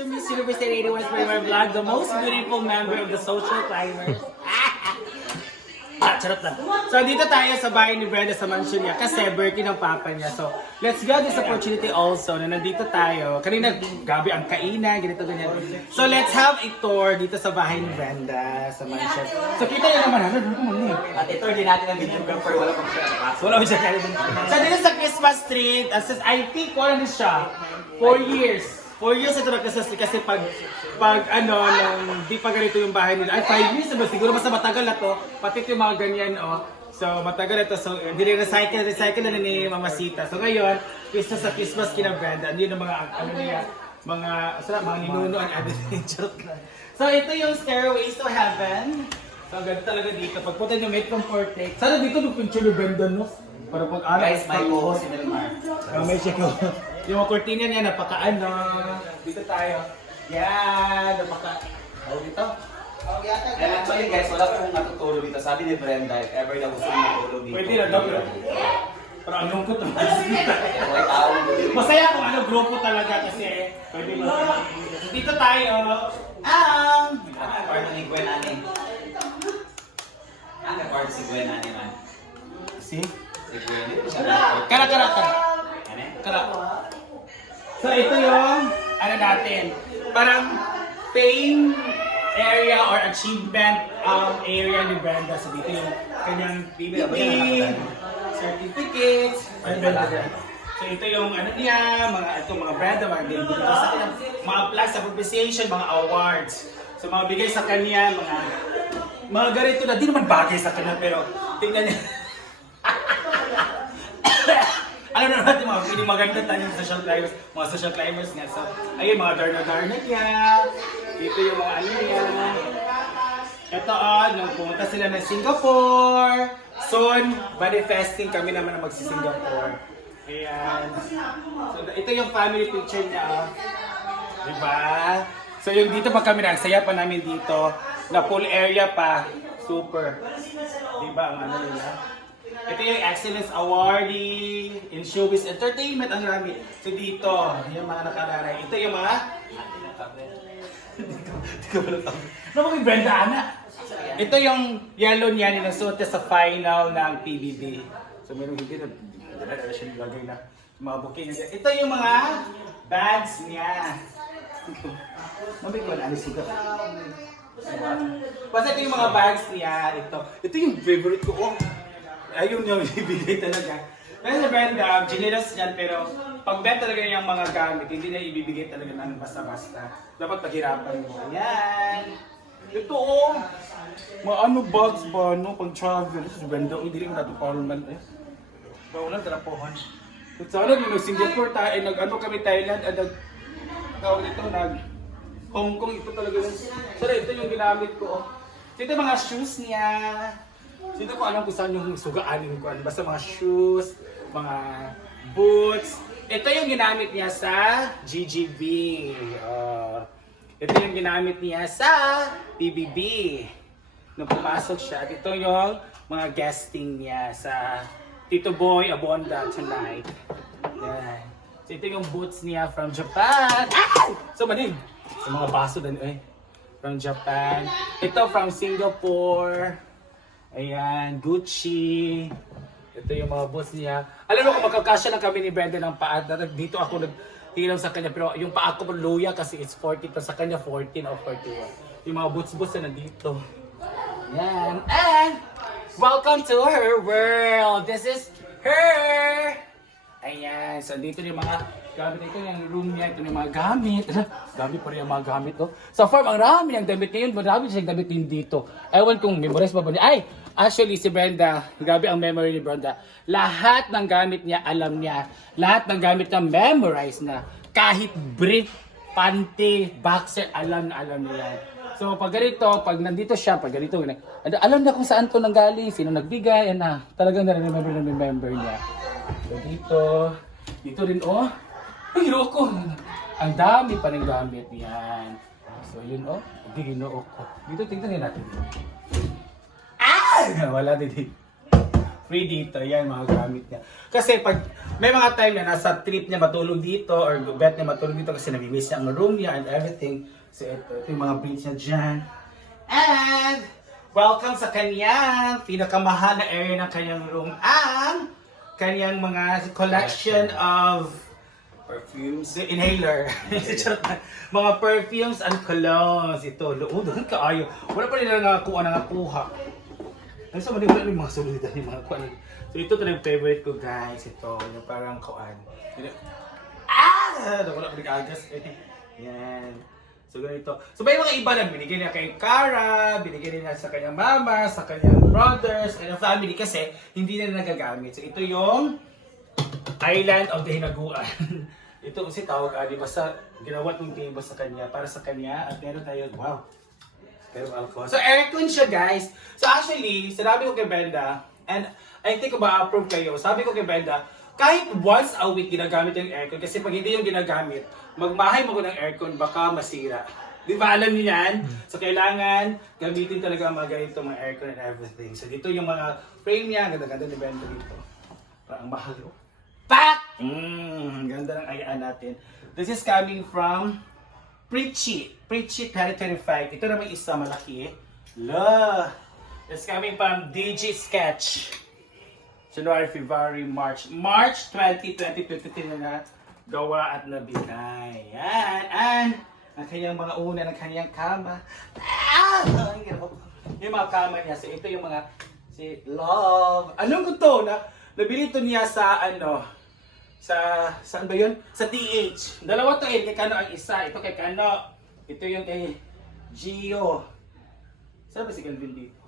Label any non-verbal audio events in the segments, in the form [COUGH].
your Miss Universe 81 Spring Vlog, the most beautiful member of the social climbers. [LAUGHS] Ah, charot lang. So, dito tayo sa bahay ni Brenda sa mansion niya kasi birthday ng papa niya. So, let's grab this opportunity also na nandito tayo. Kanina, gabi ang kainan, ganito, ganyan. So, let's have a tour dito sa bahay ni Brenda sa mansion. So, kita niyo naman, ano, dito mo At ito, hindi natin ang videographer, wala pang siya wala ko siya. So, dito sa Christmas street, as I think, wala na siya. Four years. Four years ito na kasi, pag, pag ano, nang di pa ganito yung bahay nila. Ay, five years na ba? Siguro basta matagal na to. Pati yung mga ganyan, oh. So, matagal na to. So, dire-recycle, recycle na ni Mama Sita. So, ngayon, Christmas sa Christmas kina Brenda. Yun ang mga, ano niya, mga, sarap, mga ninunoan [LAUGHS] adventure. So, ito yung Stairways to Heaven. So, ang ganda talaga dito. Pagpunta nyo, may comforting. Sana dito nung picture ni Brenda, no? Para pag araw. Guys, my co-host si Delmar. Ah, may check ko. Yung mga cortina niya, napaka ano. Dito tayo. Yan, napaka... Oh, dito. And actually guys, wala pong natutulog dito. Sabi ni Brenda, if ever na gusto mo matulog dito. Pwede na, anong ko to. May taong Masaya kung ano grupo talaga kasi pwede mo. Dito tayo. Ang... Ang kwarto ni Gwen Ani. Ang kwarto si Gwen Ani man. Si? Si Gwen. Kara, kara, kara. Ano? Kara. So ito yung, ano natin, parang fame area or achievement um, area ni Brenda. So dito yung kanyang PBB, certificates, yun? So ito yung ano niya, mga ito mga Brenda, mga sa kanya, mga plus appreciation, mga awards. So mga bigay sa kanya, mga mga ganito na, di naman bagay sa kanya, pero tingnan niya. [LAUGHS] Alam pili maganda tayo yung social climbers, mga social climbers nga. So, ayun, mga darna-darna niya. Dito yung mga ano niya. Ito ah, nung pumunta sila ng Singapore. Soon, manifesting kami naman na magsi-Singapore. Ayan. So, ito yung family picture niya. ah. Diba? So, yung dito pa kami, nagsaya pa namin dito. Na pool area pa. Super. Diba ang ano nila? Ito yung Excellence Awardee in Showbiz Entertainment. Ang rami. So dito, yung mga nakararay. Ito yung mga... Hindi ko pala tawag. Ano mga Brenda Ana? Ito yung yellow niya ninasuot niya sa final ng PBB. So meron hindi na wala na siya nilagay na mga bouquet niya. Ito yung mga bags niya. Mabig ko na ano sugat. Basta ito yung mga bags niya. Ito. Ito yung favorite ko. Oh. Ayun yung [LAUGHS] ibibigay talaga. Pero sa Brenda, generous yan pero pag bet talaga yung mga gamit, hindi na ibibigay talaga ng basta-basta. Dapat paghirapan mo. Ayan. Ito oh. Mga ano bags ba, no? Pag travel. Si Brenda, oh, hindi rin natin parliament eh. Bawal na trapohan. At sana nung nag-Singapore tayo, eh, nag-ano kami Thailand, at nag, tawag ito, nag, Hong Kong, ito talaga yung, sorry, ito yung ginamit ko. Oh. Ito yung mga shoes niya. Dito ko alam kung saan yung sugaanin ko. Ano, Basta mga shoes, mga boots. Ito yung ginamit niya sa GGB. Uh, ito yung ginamit niya sa PBB. Nung pumasok siya. At ito yung mga guesting niya sa Tito Boy Abonda tonight. Yan. So ito yung boots niya from Japan. Ah! So maning. Sa mga baso din eh. From Japan. Ito from Singapore. Ayan, Gucci. Ito yung mga boots niya. Alam mo kung magkakasya lang kami ni Brenda ng paa. Dito ako nagtingin sa kanya. Pero yung paa ko luya kasi it's 40. Tapos sa kanya 14 o 41. Yung mga boots-boots na nandito. Yan. And welcome to her world. This is her. Ayan. So dito yung mga gamit. Ito yung room niya. Ito yung mga gamit. Dami pa rin yung mga gamit. Oh. Sa farm, ang rami ng damit ngayon. Marami siyang damit din dito. Ewan kung memorize pa ba niya. Ay! Actually, si Brenda, grabe ang memory ni Brenda. Lahat ng gamit niya, alam niya. Lahat ng gamit niya, memorize na. Kahit brief, panty, boxer, alam na alam niya. So pag ganito, pag nandito siya, pag ganito, alam na kung saan to nanggaling, sino nagbigay, yan na. Talagang na-remember na remember niya. So dito, dito rin oh. Ay, ko. Ang dami pa ng gamit yan. So yun oh, ginoo ko. Dito tingnan natin. Wala din. Free dito, yan mga gamit niya. Kasi pag may mga time na nasa trip niya matulog dito or bet niya matulog dito kasi namimiss niya ang room niya and everything. So ito, ito yung mga breeds niya dyan. And welcome sa kanyang pinakamahal na area ng kanyang room ang kanyang mga collection of Perfumes. The inhaler. [LAUGHS] Mga perfumes and colognes. Ito, loob, doon kaayo. Wala pa rin na nakakuha na nakuha. Ano sa wala rin mga sulitan yung mga kuan. So ito talaga yung favorite ko guys. Ito, yung parang kuan. Ah! Wala pa rin agas. Yan. So ganito. So may mga iba na binigyan niya kay Cara, binigyan niya sa kanyang mama, sa kanyang brothers, kanyang family kasi hindi na nagagamit. So ito yung Island of the Hinaguan. [LAUGHS] Ito kasi tawag ali basta ginawa tong table sa kanya para sa kanya at meron tayo wow. Pero alcohol. So aircon siya guys. So actually, sinabi ko kay Brenda and I think ma-approve kayo. Sabi ko kay Brenda, kahit once a week ginagamit yung aircon kasi pag hindi yung ginagamit, magmahay mo ko ng aircon baka masira. Di ba alam niyo yan? So kailangan gamitin talaga ang mga ganito mga aircon and everything. So dito yung mga frame niya, ganda-ganda ni Brenda dito. Parang mahal oh. Pak! Mmm, ganda ng ayaan natin. This is coming from Preachy. Preachy 2025. Ito naman isa malaki. La! It's coming from DG Sketch. January, February, March. March 20, 2023 na na gawa at nabigay. Yan. And ang kanyang mga una ng kanyang kama. Ah! Ang. Yung mga kama niya. So ito yung mga si Love. Anong ko to? Na, nabili to niya sa ano, sa saan ba yun? Sa TH. Dalawa to eh, kay Kano ang isa. Ito kay Kano. Ito yung kay Gio. Saan ba si Calvin dito?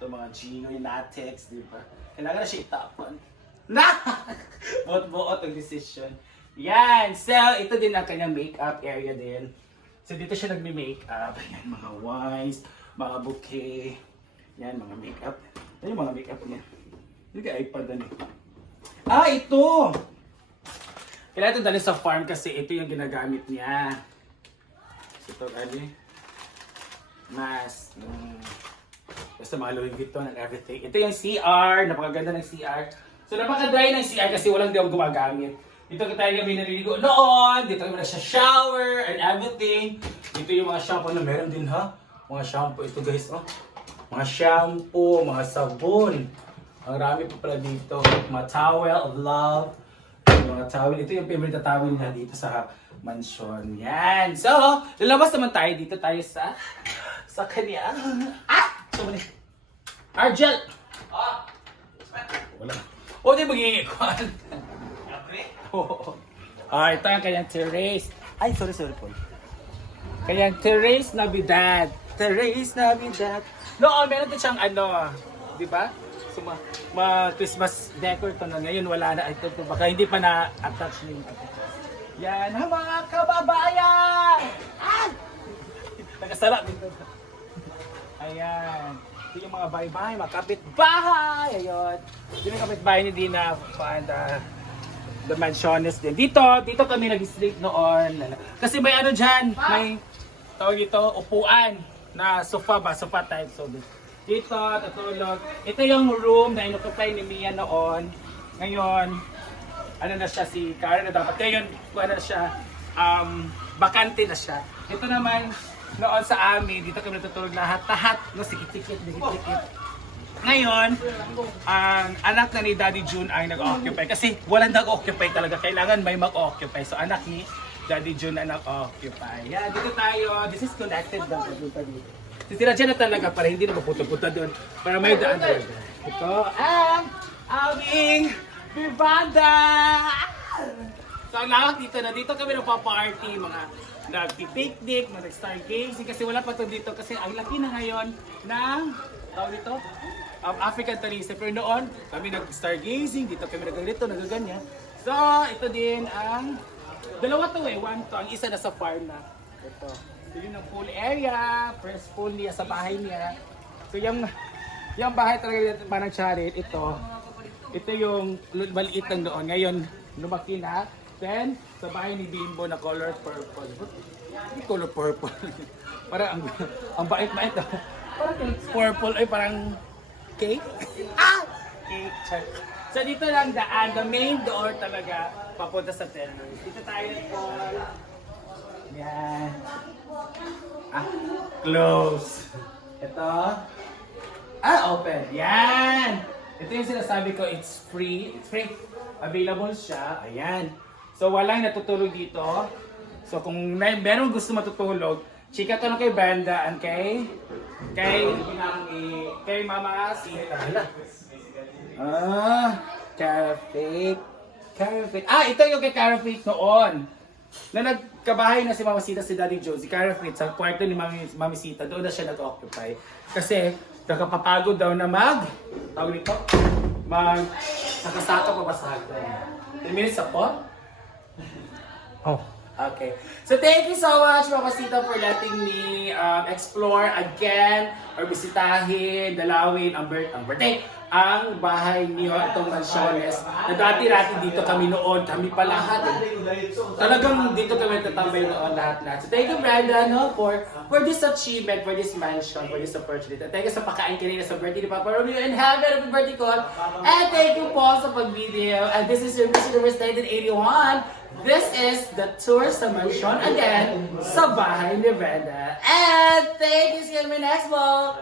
Ito mga Gio, yung latex, di ba? Kailangan na siya itapon. [LAUGHS] Na! Buot-buot ang decision. Yan! So, ito din ang kanyang makeup area din. So, dito siya nagme-makeup. Yan, mga wines, mga bouquet. Yan, mga makeup. Yan yung mga makeup niya. Hindi ka iPad ano eh. Ah, ito! Kailangan ito dali sa farm kasi ito yung ginagamit niya. So, ito, ali. Mas, mm, basta mga Louis Vuitton and everything. Ito yung CR, napakaganda ng CR. So, napaka-dry ng CR kasi walang di ako gumagamit. Dito ka tayo kami naliligo noon, dito kami sa shower and everything. Dito yung mga shampoo na meron din ha. Mga shampoo, ito guys, oh. Mga shampoo, mga sabon. Ang rami pa pala dito. Mga towel of love. Mga towel. Ito yung favorite na towel niya dito sa mansion. Yan. So, lalabas naman tayo dito tayo sa sa kanya. Ah! So, mali. Argel! Ah! Wala. O, di magiging kwan. [LAUGHS] Oo. Ah, ito ang kanyang terrace. Ay, sorry, sorry po. Kanyang terrace Navidad. Terrace Navidad. Noon, meron din siyang ano, di ba? So, ma, ma Christmas decor to na ngayon wala na ito, ito baka hindi pa na-attach yung Yan, ha, mga kababayan! Ah! Nakasala dito. Ayan. Ito yung mga bahay-bahay, mga kapitbahay. Ayun. Yun yung kapitbahay ni Dina. And, uh, the mansiones din. Dito, dito kami nag-sleep noon. Kasi may ano dyan, may tawag dito, upuan na sofa ba, sofa type. So, dito, natulog. Ito yung room na inokupay ni Mia noon. Ngayon, ano na siya, si Karen na dapat. Ngayon, kuha na siya, um, bakante na siya. Ito naman, noon sa amin, dito kami natutulog lahat-lahat. No, sikit-sikit, sikit-sikit. Ngayon, ang anak na ni Daddy June ay nag-occupy. Kasi walang nag-occupy talaga. Kailangan may mag-occupy. So anak ni Daddy June na nag-occupy. Yan, dito tayo. This is connected daw. Dito dito. Titira dyan na talaga para hindi na maputo-puto doon. Para may daan talaga. Ito ang aming Vivanda! So ang dito na dito kami nagpa-party, mga nagpi-picnic, mga nag-stargazing kasi wala pa to dito kasi ang laki na ngayon ng tawag dito, um, African Talisa. Pero noon, kami nag-stargazing, dito kami nag-ganito, nagaganyan. So, ito din ang, dalawa to eh, one to, ang isa na sa farm na. Ito. So, yun ang pool area, first pool niya sa bahay niya. So, yung, yung bahay talaga parang charit, ito. Ito yung maliit lang noon. Ngayon, lumaki na. Then, sa bahay ni Bimbo na color purple. Hindi color purple. [LAUGHS] parang ang, ang bait-bait. Parang purple ay parang cake. Ah! cake. So dito lang daan, the main door talaga papunta sa terrace. Dito tayo po. Yan. Ah, close. Ito. Ah, open. Yan. Ito yung sinasabi ko, it's free. It's free. Available siya. Ayan. So, walang natutulog dito. So, kung may meron gusto matutulog, chika to na kay Brenda and kay kay kay Mama Sita. Ah, Carafate. Carafate. Ah, ito yung kay Carafate noon. Na nagkabahay na si Mama Sita si Daddy si Carafate sa kwarto ni Mami, doon na siya nag-occupy. Kasi nakapapagod daw na mag, tawag nito, mag, nakasaka pa ba sa akin? 10 minutes na po? Oh. Okay. So thank you so much, Mama Sita, for letting me um, explore again or bisitahin, dalawin ang, birth, ang birthday, ang bahay niyo, itong mansyones. Na dati-dati dito kami noon, kami pa lahat. Talagang dito kami tatambay noon lahat-lahat. So thank you, Brenda, no, for for this achievement, for this mansion, for this opportunity. Thank you sa pagkain kanina sa birthday ni Papa Romeo and happy happy birthday ko. And thank you po sa pag-video. And this is your Miss Universe 1981. This is the tour sa mansion again sa bahay ni Brenda. And thank you. See you in my next vlog.